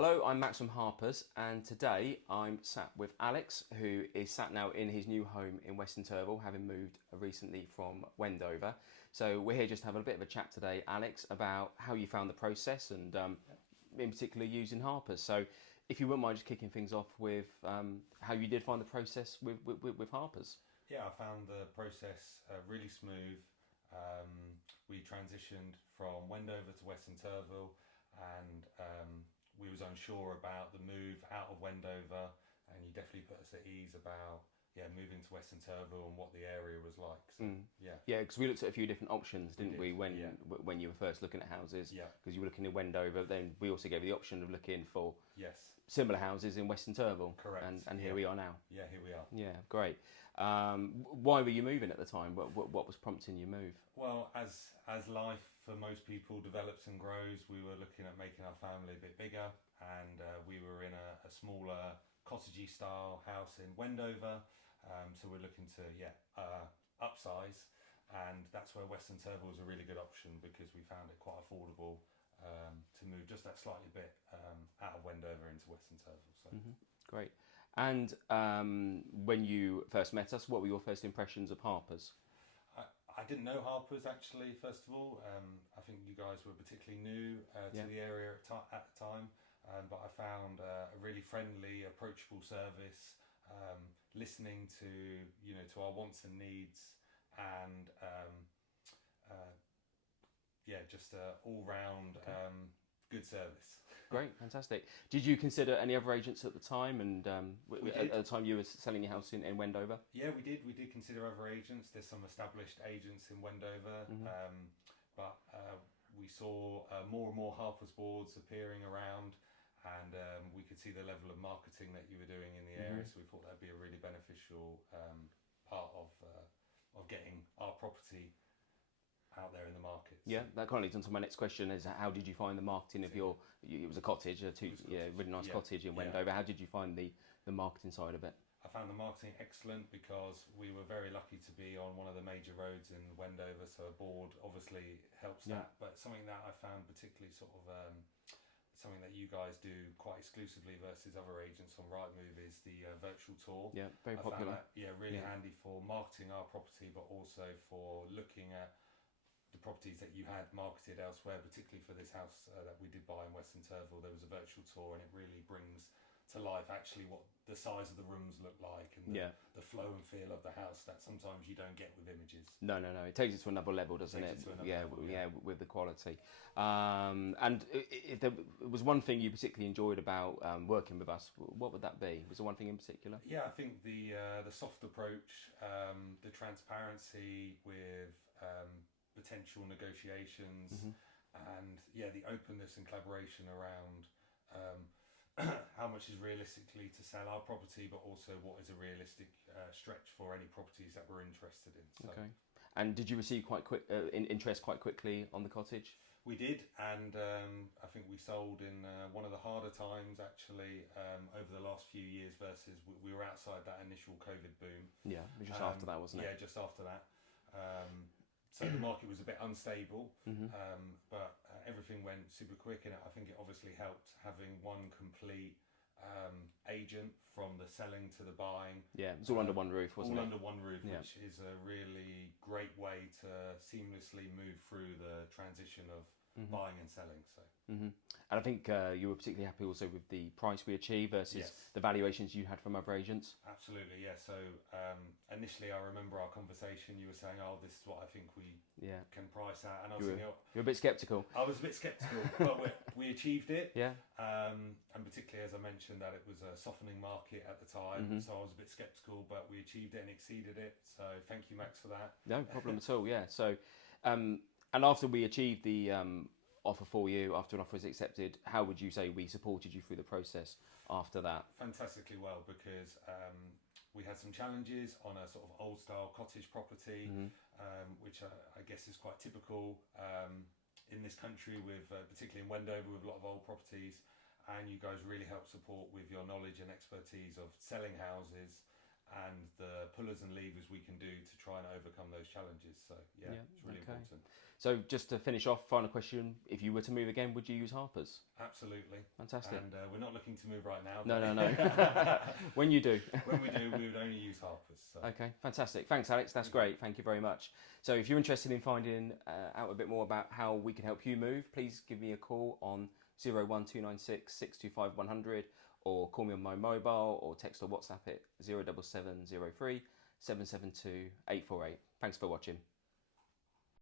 Hello, I'm Max from Harpers, and today I'm sat with Alex, who is sat now in his new home in Western Turville, having moved recently from Wendover. So we're here just to have a bit of a chat today, Alex, about how you found the process and in particular using Harpers. So if you wouldn't mind just kicking things off with how you did find the process with Harpers. Yeah, I found the process really smooth. We transitioned from Wendover to Western Turville, and we was unsure about the move out of Wendover, and you definitely put us at ease about moving to Western Turville and what the area was like. So yeah, Yeah, because we looked at a few different options, didn't we, did, when yeah. when you were first looking at houses? Yeah. Because you were looking in Wendover, then we also gave you the option of looking for Yes, similar houses in Western Turville. correct. And here Yeah. we are now. Yeah, here we are. Yeah, great. Why were you moving at the time? What was prompting your move? Well, as life for most people develops and grows, we were looking at making our family a bit bigger, and we were in a smaller cottagey style house in Wendover. So we're looking to upsize, and that's where Western Turville was a really good option because we found it quite affordable to move just that slightly bit out of Wendover into Western Turville. So. Great. And when you first met us, what were your first impressions of Harpers? I didn't know Harpers actually. First of all, I think you guys were particularly new to the area at the time, but I found a really friendly, approachable service, listening to our wants and needs, and just all round good service. Great, fantastic. Did you consider any other agents at the time? And at the time you were selling your house in Wendover? Yeah, we did. We did consider other agents. There's some established agents in Wendover, but we saw more and more Harper's boards appearing around, and we could see the level of marketing that you were doing in the area. So we thought that'd be a really beneficial part of getting our property out there in the market. Yeah, that kind of leads on to my next question: is how did you find the marketing of your? It was a cottage, really nice cottage in Wendover. How did you find the marketing side of it? I found the marketing excellent because we were very lucky to be on one of the major roads in Wendover, so a board obviously helps that. But something that I found particularly something that you guys do quite exclusively versus other agents on Rightmove is the virtual tour. Yeah, very popular. I found that, really handy for marketing our property, but also for looking at the properties that you had marketed elsewhere, particularly for this house that we did buy in Western Turville. There was a virtual tour, and it really brings to life actually what the size of the rooms look like and the flow and feel of the house that sometimes you don't get with images. No. It takes it to another level, doesn't it? With the quality. And if there was one thing you particularly enjoyed about working with us, what would that be? Was there one thing in particular? Yeah, I think the soft approach, the transparency with potential negotiations, and the openness and collaboration around how much is realistically to sell our property, but also what is a realistic stretch for any properties that we're interested in. So okay. And did you receive quite quick interest quite quickly on the cottage? we did, and I think we sold in one of the harder times actually over the last few years versus we were outside that initial COVID boom. Yeah, just after that, wasn't it? Yeah, just after that. So the market was a bit unstable, but everything went super quick, and I think it obviously helped having one complete agent from the selling to the buying. Yeah, it was all under one roof, wasn't it? All under one roof, which is a really great way to seamlessly move through the transition of buying and selling. So. And I think you were particularly happy also with the price we achieved versus the valuations you had from other agents. Absolutely, yeah. So initially, I remember our conversation. You were saying, "Oh, this is what I think we can price at," and I was thinking, you're a bit sceptical. I was a bit sceptical, but we achieved it. Yeah. And particularly, as I mentioned, that it was a softening market at the time, so I was a bit sceptical, but we achieved it and exceeded it. So thank you, Max, for that. No problem at all. Yeah. So, and after we achieved the offer for you, after an offer was accepted, how would you say we supported you through the process after that? Fantastically well, because we had some challenges on a sort of old style cottage property, which I guess is quite typical in this country, with particularly in Wendover, with a lot of old properties. And you guys really helped support with your knowledge and expertise of selling houses and the pullers and levers we can do to try and overcome those challenges. So yeah, it's really important. So just to finish off, final question: if you were to move again, would you use Harpers? Absolutely. Fantastic. And we're not looking to move right now. No. When you do. When we do, we would only use Harpers. So. Okay, fantastic. Thanks, Alex. That's great. Thank you very much. So if you're interested in finding out a bit more about how we can help you move, please give me a call on 01296 625 100, or call me on my mobile, or text or WhatsApp it 07703 772 848. Thanks for watching.